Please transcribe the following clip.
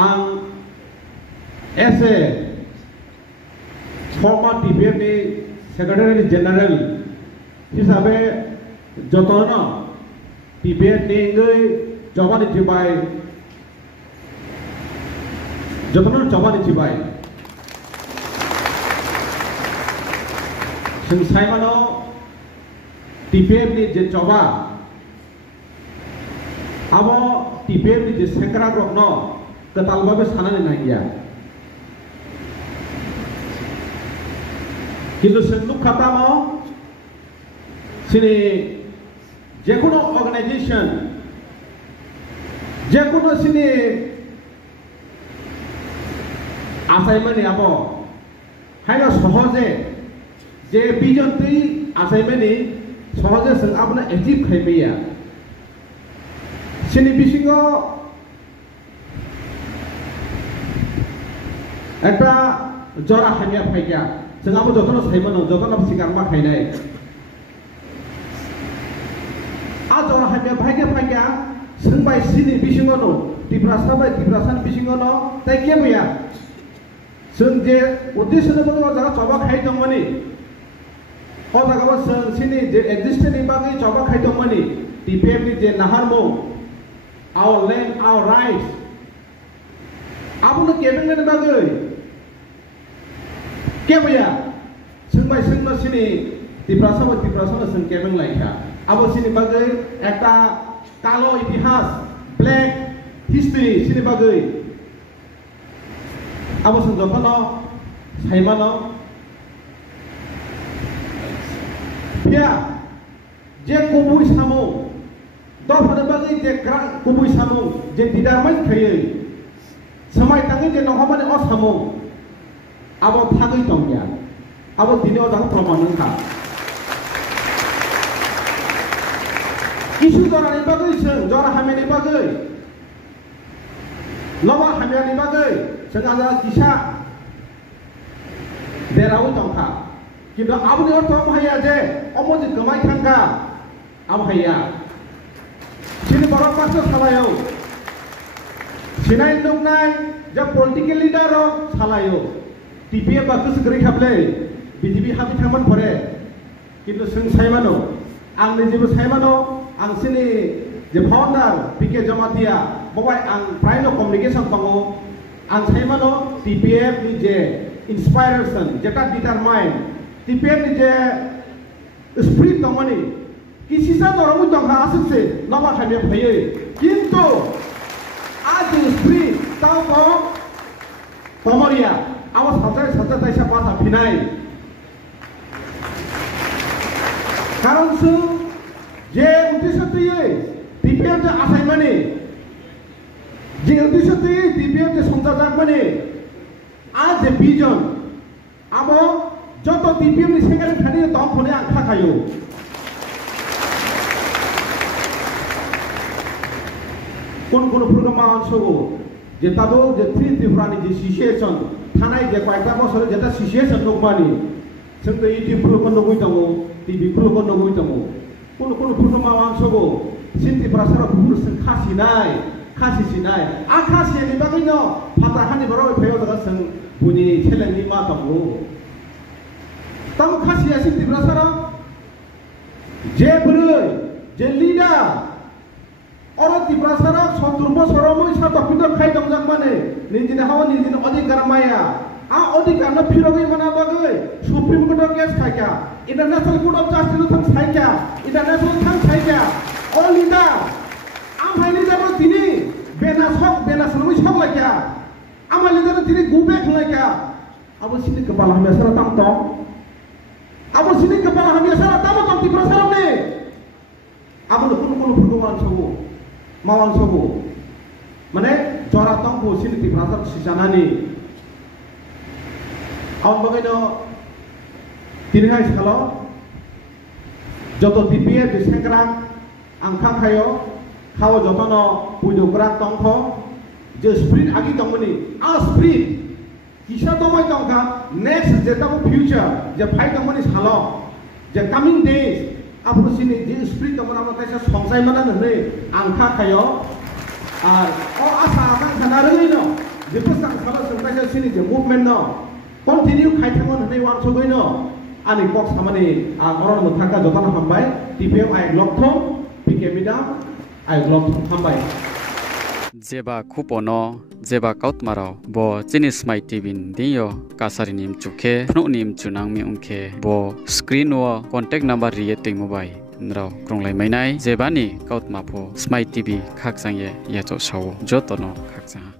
आं as a former TPF ni Secretary General hisabe jotono TPF ni ngai jobani jibai jotono jobani jibai sing saimano TPF ni je joba abo TPF ni je sekra rokno ketal babe sanane nagia কিন্তু Selcuk খাতামো সিনি যে কোনো organisation যে কোনো সিনি আসাইমানি আবো হাইনো সহজে যে বিজন্তি আসাইমানি সহজে जों আপনা এচিভ খাইবেয়া সিনি বিসিঙ্গ একটা জরা হামিয়া ফাইগা जों आबो जतन साइमनो जतन सिगार मा खाइनाय आ जरा हामिया भाइगे फाइगा सोंबाय सिनि बिसिङनो दिब्रासा बाय दिब्रासान बिसिङनो ताइके बया जों जे उद्देश्यनो बगो जरा जबा खाइ दंमनि अ जागाबा जों सिनि जे एक्जिस्टेन्सनि बागै जबा खाइ दंमनि टिपिएफ नि जे नाहारमो आवर लैंड आवर राइट्स आबोनो केबेंनि बागै केबया सोंबाय सोंनो सिनि दिब्रासा जों केबें लाइखा आबो सिनि बागै एकटा कालो इतिहास ब्लैक हिस्ट्री सिनि बागै आबो जों जतनो साइमानो पिया जे कुबुइ सामु दफानो बागै जे कुबुइ सामु जे दिदारमाय खैयै समाय ताङै जे नहमाने अ सामु abo thagui tongya abo dine odang proman nangka isu jora ni bagai जों jora hamya ni bagai loba hamya ni bagai जों ada kisa derau tongka kintu abo ni ortho amhaya je omoji gamai thangka amhaya sini borok pastor salayo sinai nungnai ja political leader ro salayo TPF bagus segera kaple BJP habi thaman pore kintu जों saimano ang ni jebu saimano ang sini je founder PK Jamatia babai ang prime communication tongo ang saimano TPF ni je inspiration jeta determine TPF ni je spirit tongoni kisisa noromu tongha asukse lama khamya phaye kintu आज spirit tao komoria आवाज सच्चा तैसा पासा फिनाय कारण जों जे उद्देश्य तयै TPF जे आसायमानि जे उद्देश्य तयै TPF जे संजाजाक माने आज जे विजन आबो जत TPF नि सेकेन्ड खानि तम फने आं खाखायो कोन प्रोग्राम आनसोगो जे ताबो जे थ्री त्रिपुरानि जे सिचुएशन थानाय जे कयटा बसर जेता सिचुएशन दंबानि जों दै इउटिउबफोरखौ नगै दङ टिभिफोरखौ नगै दङ कोन प्रोग्राम आनसोगो सिन्ति प्रासार बुरुसं खासिसिनाय आ खासिनि बागैनो फाता हानि बरो फायो दागा जों बुनि सेलेंनि मा दङो तम खासिया सिन्ति प्रासार जे बुरै जे लिडार और तिब्रासारा 70 বছৰৰ মই সাতপিত খাই দংজাক মানে নিজিনে হাও নিজিনে অধিকাৰ মায়া आ अधिकार न फिरगै मना बागै सुप्रीम कोर्ट केस खाइका इंटरनेशनल कोर्ट ऑफ जस्टिस थं साइका इंटरनेशनल थं साइका ऑल इंडिया आम हाइनि जाबो तिनि बेना सलमै सब लाइका आमाले जानो तिनि गुबे खलाइका अब सिनि कपाल हामिया सारा ताम तम अब सिनि कपाल हामिया सारा ताम तम तिब्रासारा ने अब कुन फुगमान सबो मावान सबो माने जरा तम को सिनि तिब्रासारा सिजानानि आउन बगैनो तिनिहाय सालो जत टिपिए सेंग्रा आंखा खायो खाओ जतनो पुइदोग्रा तंख जे स्प्रिट आगि दंमनि आ स्प्रिट किसा दमाय दंखा नेक्स्ट जेताबो फ्यूचर जे फाइ दंमनि सालो जे कमिंग डेज आपुसिनि जे स्प्रिट दंमना मतायसा संसाय माना नै आंखा खायो আর ও আশা আকাং খানা রই ন যে প্রসাং সালো সরকার সিনি যে মুভমেন্ট ন কন্টিনিউ খাইথামন হনে ওয়ান সগৈ ন আনি কক সামানি অরণ থাকা যতন হামবাই টিপিএম আই লক্ষম পিকে মিডাম আই লক্ষম হামবাই जेबा खुपनो जेबा काउतमाराव बो चिनिस माइ टिबिन दियो कासारिनिम चुखे फनुनिम चुनांग mi उनखे बो स्क्रीन व कॉन्टेक्ट नंबर रिये टिंगमुबाय नराव क्रोंलाय मैनाय जेबानि काउतमाफो स्माइ टिभि खाकजांये याचो सावो जतनो खाकजा